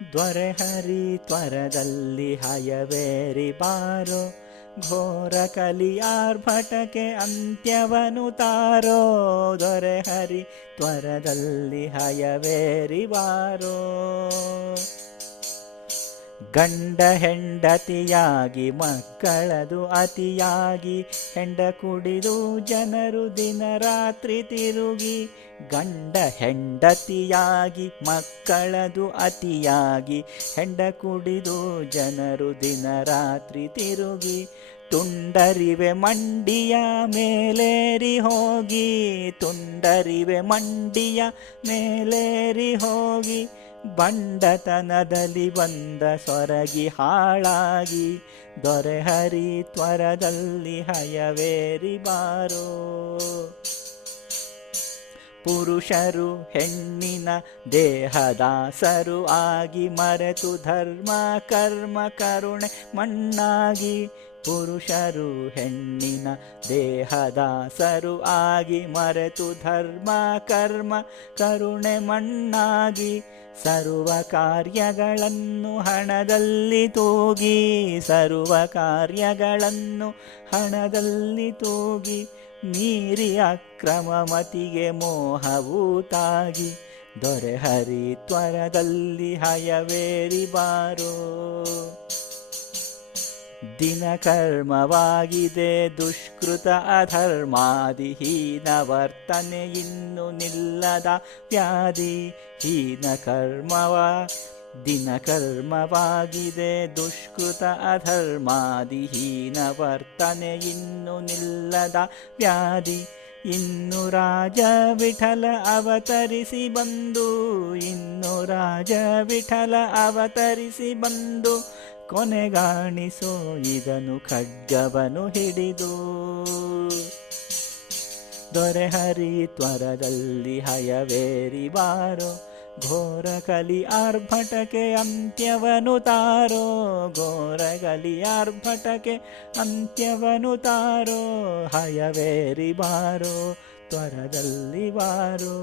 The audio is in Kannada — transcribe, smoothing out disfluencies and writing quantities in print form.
ದೊರೆ ಹರಿ ತ್ವರದಲ್ಲಿ ಹಯವೇರಿ ಬಾರೋ, ಘೋರ ಕಲಿಯಾರ್ಭಟಕ್ಕೆ ಅಂತ್ಯವನು ತಾರೋ. ದೊರೆ ಹರಿ ತ್ವರದಲ್ಲಿ ಹಯವೇರಿ ಬಾರೋ. ಗಂಡ ಹೆಂಡತಿಯಾಗಿ ಮಕ್ಕಳದು ಅತಿಯಾಗಿ, ಹೆಂಡ ಕುಡಿದು ಜನರು ದಿನ ರಾತ್ರಿ ತಿರುಗಿ. ಗಂಡ ಹೆಂಡತಿಯಾಗಿ ಮಕ್ಕಳದು ಅತಿಯಾಗಿ, ಹೆಂಡ ಕುಡಿದು ಜನರು ದಿನ ರಾತ್ರಿ ತಿರುಗಿ. ತುಂಡರಿವೆ ಮಂಡಿಯ ಮೇಲೇರಿ ಹೋಗಿ, ತುಂಡರಿವೆ ಮಂಡಿಯ ಮೇಲೇರಿ ಹೋಗಿ. ಬಂಡತನದಲ್ಲಿ ಬಂದ ಸೊರಗಿ ಹಾಳಾಗಿ, ದೊರೆ ಹರಿ ತ್ವರದಲ್ಲಿ ಹಯವೇರಿ ಬಾರೋ. ಪುರುಷರು ಹೆಣ್ಣಿನ ದೇಹದಾಸರು ಆಗಿ, ಮರೆತು ಧರ್ಮ ಕರ್ಮ ಕರುಣೆ ಮಣ್ಣಾಗಿ. ಪುರುಷರು ಹೆಣ್ಣಿನ ದೇಹದಾಸರು ಆಗಿ, ಮರೆತು ಧರ್ಮ ಕರ್ಮ ಕರುಣೆ ಮಣ್ಣಾಗಿ. ಸರ್ವ ಕಾರ್ಯಗಳನ್ನು ಹಣದಲ್ಲಿ ತೂಗಿ, ಸರ್ವ ಕಾರ್ಯಗಳನ್ನು ಹಣದಲ್ಲಿ ತೂಗಿ. ಮೀರಿ ಅಕ್ರಮ ಮತಿಗೆ ಮೋಹಭೂತಾಗಿ, ದೊರೆ ಹರಿ ತ್ವರದಲ್ಲಿ ಹಯವೇರಿ ಬಾರೋ. ದಿನ ಕರ್ಮವಾಗಿದೆ ದುಷ್ಕೃತ ಅಧರ್ಮಾದಿ, ಹೀನ ವರ್ತನೆ ಇನ್ನು ನಿಲ್ಲದ ವ್ಯಾಧಿ. ಹೀನ ಕರ್ಮವ ದಿನ ಕರ್ಮವಾಗಿದೆ ದುಷ್ಕೃತ ಅಧರ್ಮಾದಿ, ಹೀನ ವರ್ತನೆ ಇನ್ನು ನಿಲ್ಲದ ವ್ಯಾಧಿ. ಇನ್ನು ರಾಜ ವಿಠಲ ಅವತರಿಸಿ ಬಂದು, ಇನ್ನು ರಾಜ ವಿಠಲ ಅವತರಿಸಿ ಬಂದು. ಕೊನೆಗಾಣಿಸೋ ಇದನು ಖಡ್ಗವನು ಹಿಡಿದು, ದೊರೆ ಹರಿ ತ್ವರದಲ್ಲಿ ಹಯವೇರಿ ಬಾರೋ. ಘೋರ ಕಲಿ ಆರ್ಭಟಕ್ಕೆ ಅಂತ್ಯವನು ತಾರೋ, ಘೋರ ಕಲಿ ಆರ್ಭಟಕ್ಕೆ ಅಂತ್ಯವನು ತಾರೋ. ಹಯವೇರಿ ಬಾರೋ, ತ್ವರದಲ್ಲಿ ಬಾರೋ.